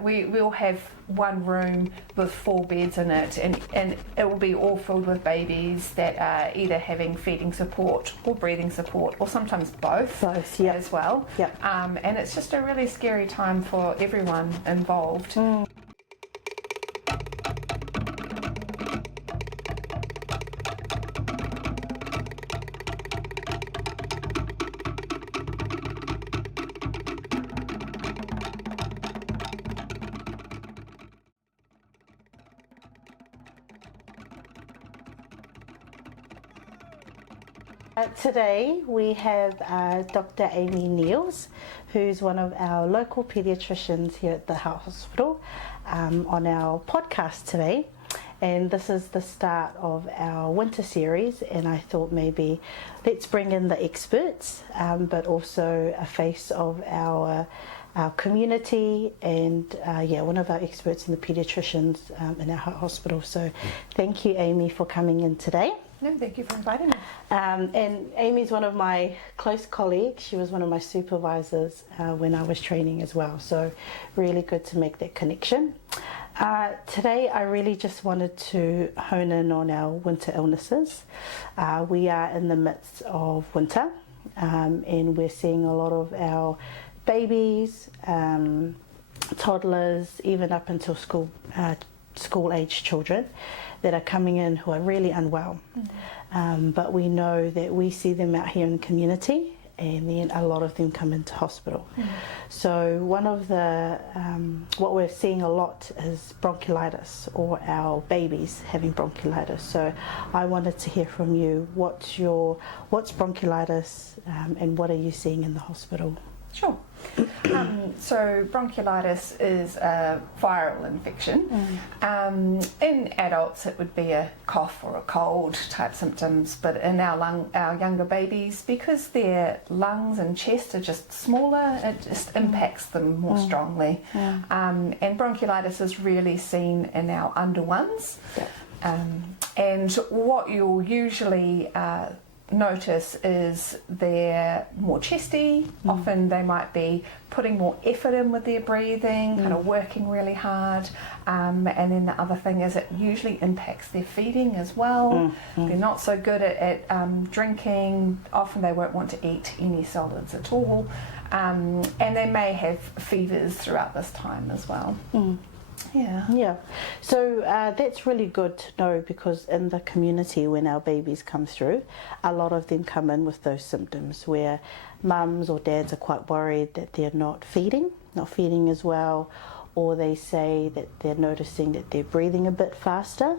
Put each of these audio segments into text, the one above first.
We will have one room with 4 beds in it, and it will be all filled with babies that are either having feeding support or breathing support, or sometimes both as well. Yep. And it's just a really scary time for everyone involved. Today we have Dr. Amy Niels, who's one of our local paediatricians here at the hospital, on our podcast today. And this is the start of our winter series, and I thought maybe let's bring in the experts, but also a face of our community, and one of our experts in the paediatricians in our hospital. So thank you, Amy, for coming in today. No, thank you for inviting me. And Amy's one of my close colleagues. She was one of my supervisors when I was training as well. So really good to make that connection. Today I really just wanted to hone in on our winter illnesses. We are in the midst of winter, and we're seeing a lot of our babies, toddlers, even up until school age children that are coming in who are really unwell. But we know that we see them out here in the community, and then a lot of them come into hospital. So one of the what we're seeing a lot is bronchiolitis, or our babies having bronchiolitis. So I wanted to hear from you, what's bronchiolitis, and what are you seeing in the hospital? Sure. So bronchiolitis is a viral infection. In adults it would be a cough or a cold type symptoms, but in our younger babies, because their lungs and chest are just smaller, it just impacts them more strongly. And bronchiolitis is really seen in our under ones. And what you'll usually notice is they're more chesty. Often they might be putting more effort in with their breathing, kind of working really hard, and then the other thing is it usually impacts their feeding as well. They're not so good at drinking. Often they won't want to eat any solids at all, and they may have fevers throughout this time as well. Yeah. So that's really good to know, because in the community, when our babies come through, a lot of them come in with those symptoms where mums or dads are quite worried that they're not feeding as well, or they say that they're noticing that they're breathing a bit faster.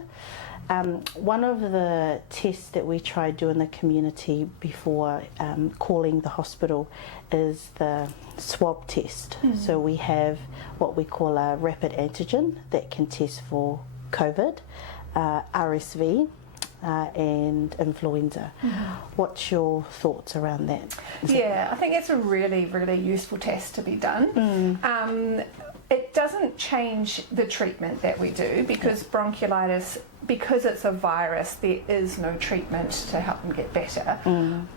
One of the tests that we try to do in the community before calling the hospital is the swab test. So we have what we call a rapid antigen that can test for COVID, RSV, and influenza. What's your thoughts around that? I think it's a really, really useful test to be done. It doesn't change the treatment that we do, because bronchiolitis, because it's a virus, there is no treatment to help them get better.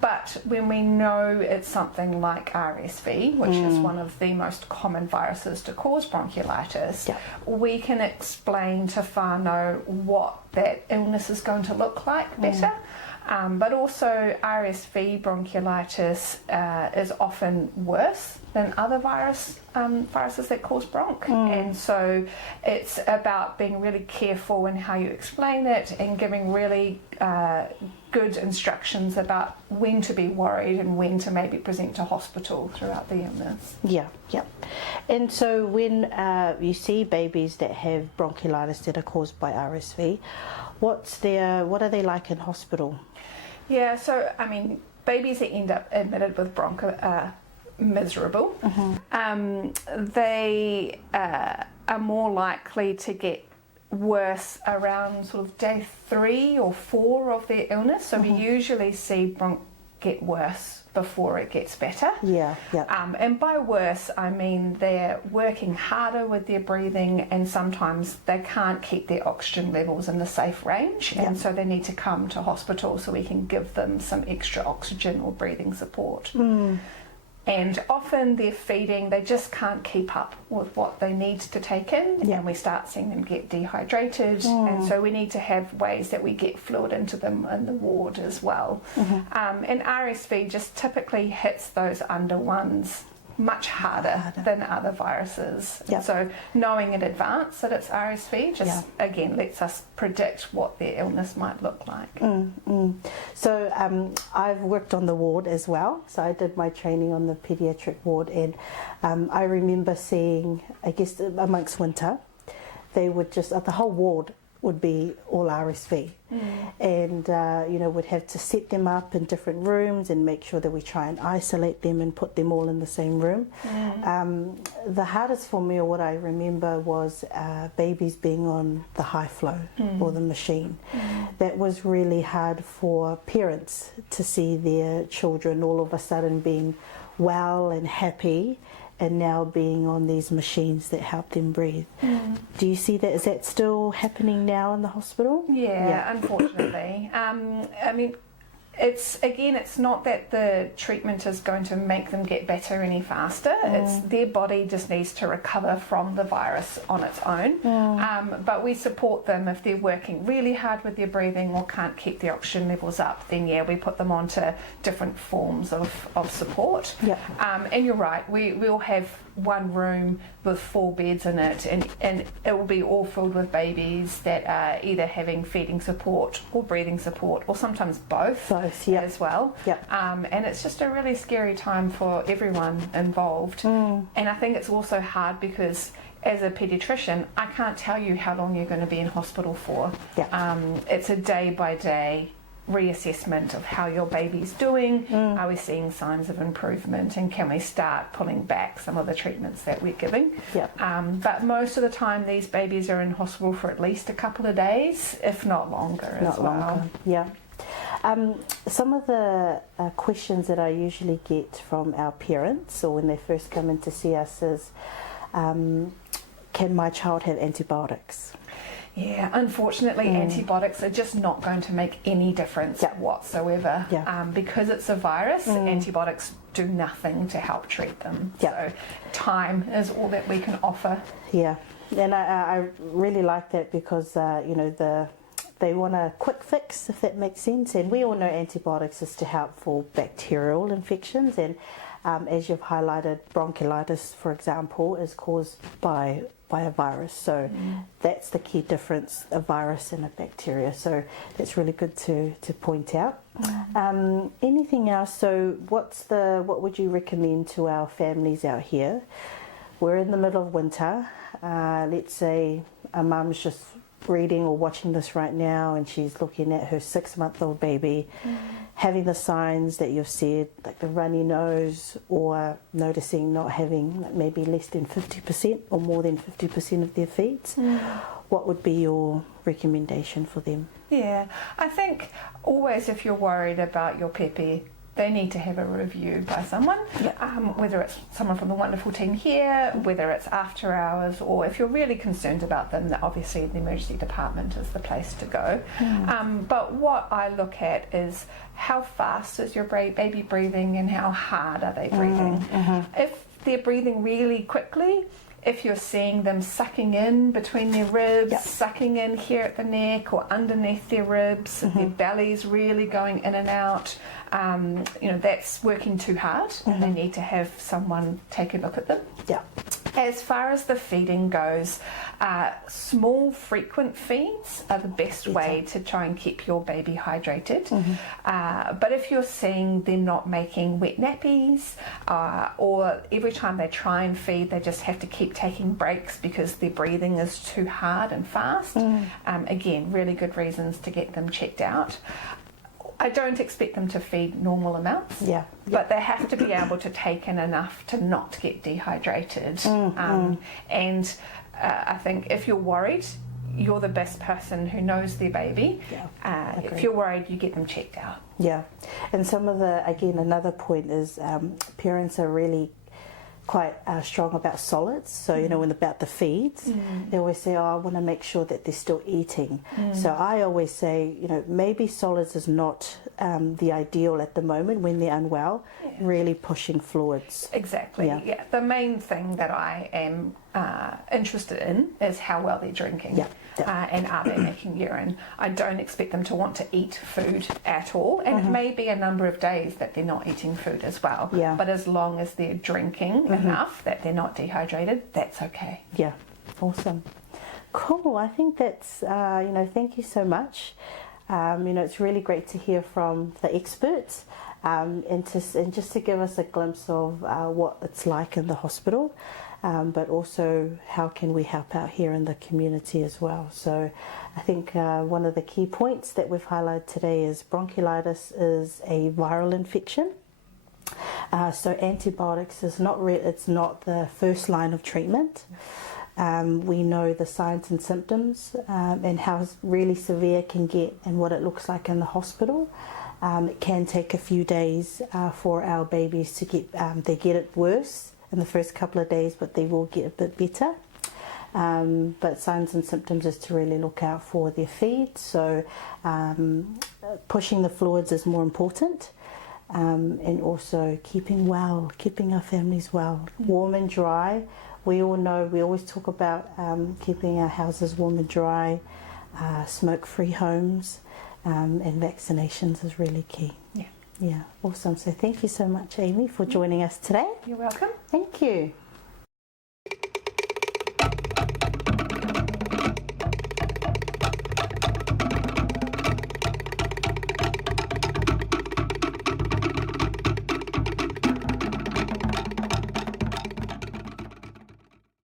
But when we know it's something like RSV, which is one of the most common viruses to cause bronchiolitis, we can explain to whānau what that illness is going to look like better. But also RSV bronchiolitis is often worse than other viruses that cause bronch. And so it's about being really careful in how you explain it, and giving really good instructions about when to be worried and when to maybe present to hospital throughout the illness. And so when you see babies that have bronchiolitis that are caused by RSV, what are they like in hospital? So I mean, babies that end up admitted with bronch are miserable. They are more likely to get worse around sort of day 3 or 4 of their illness. So we usually see bronch get worse before it gets better. And by worse, I mean they're working harder with their breathing, and sometimes they can't keep their oxygen levels in the safe range, and so they need to come to hospital so we can give them some extra oxygen or breathing support. And often they're feeding, they just can't keep up with what they need to take in, and we start seeing them get dehydrated. And so we need to have ways that we get fluid into them in the ward as well. And RSV just typically hits those under ones much harder than other viruses. Yep. So knowing in advance that it's RSV just again lets us predict what their illness might look like. So I've worked on the ward as well. So I did my training on the pediatric ward, and I remember seeing, I guess amongst winter, they would just, the whole ward would be all RSV. And would have to set them up in different rooms and make sure that we try and isolate them and put them all in the same room. The hardest for me, or what I remember, was babies being on the high flow or the machine. That was really hard for parents to see their children all of a sudden being well and happy, and now being on these machines that help them breathe. Do you see that? Is that still happening now in the hospital? Yeah. Unfortunately. I mean, it's not that the treatment is going to make them get better any faster. It's their body just needs to recover from the virus on its own. But we support them if they're working really hard with their breathing or can't keep their oxygen levels up. Then we put them onto different forms of support. And you're right, we'll have one room with 4 beds in it, and it will be all filled with babies that are either having feeding support or breathing support, or sometimes both as well. And it's just a really scary time for everyone involved. And I think it's also hard because as a paediatrician, I can't tell you how long you're going to be in hospital for. It's a day by day reassessment of how your baby's doing. Are we seeing signs of improvement, and can we start pulling back some of the treatments that we're giving? But most of the time these babies are in hospital for at least a couple of days, if not longer as well. Some of the questions that I usually get from our parents, or when they first come in to see us, is can my child have antibiotics? Yeah, unfortunately, antibiotics are just not going to make any difference whatsoever. Because it's a virus, antibiotics do nothing to help treat them. So time is all that we can offer. And I really like that, because they want a quick fix, if that makes sense. And we all know antibiotics is to help for bacterial infections, and as you've highlighted, bronchiolitis, for example, is caused by a virus. So that's the key difference, a virus and a bacteria. So that's really good to point out. Anything else? So what would you recommend to our families out here? We're in the middle of winter. Let's say a mum's just reading or watching this right now, and she's looking at her 6-month-old baby having the signs that you've said, like the runny nose, or noticing not having maybe less than 50% or more than 50% of their feeds. What would be your recommendation for them? I think always, if you're worried about your pepe, they need to have a review by someone, whether it's someone from the wonderful team here, whether it's after hours, or if you're really concerned about them, obviously the emergency department is the place to go. But what I look at is how fast is your baby breathing, and how hard are they breathing. If they're breathing really quickly, if you're seeing them sucking in between their ribs, sucking in here at the neck or underneath their ribs, their belly's really going in and out, that's working too hard, and they need to have someone take a look at them. As far as the feeding goes, small frequent feeds are the best way to try and keep your baby hydrated. But if you're seeing them not making wet nappies, or every time they try and feed they just have to keep taking breaks because their breathing is too hard and fast, again, really good reasons to get them checked out. I don't expect them to feed normal amounts, but they have to be able to take in enough to not get dehydrated. And I think if you're worried, you're the best person who knows their baby. If you're worried, you get them checked out. And some of another point is parents are really quite strong about solids. So, you know, when about the feeds, they always say, oh, I want to make sure that they're still eating. So I always say, you know, maybe solids is not the ideal at the moment when they're unwell, really pushing fluids. Exactly, yeah. The main thing that I am interested in is how well they're drinking. And are they making urine. I don't expect them to want to eat food at all, and it may be a number of days that they're not eating food as well. But as long as they're drinking enough that they're not dehydrated, that's okay. Yeah, awesome. Cool, I think that's, you know, thank you so much. You know, it's really great to hear from the experts and just to give us a glimpse of what it's like in the hospital. But also how can we help out here in the community as well. So I think one of the key points that we've highlighted today is bronchiolitis is a viral infection. So antibiotics is it's not the first line of treatment. We know the signs and symptoms and how really severe it can get and what it looks like in the hospital. It can take a few days for our babies to they get it worse in the first couple of days, but they will get a bit better. But signs and symptoms is to really look out for their feed. So pushing the fluids is more important. And also keeping our families well, warm and dry. We all know, we always talk about keeping our houses warm and dry, smoke-free homes, and vaccinations is really key. Yeah, awesome. So thank you so much, Amy, for joining us today. You're welcome. Thank you.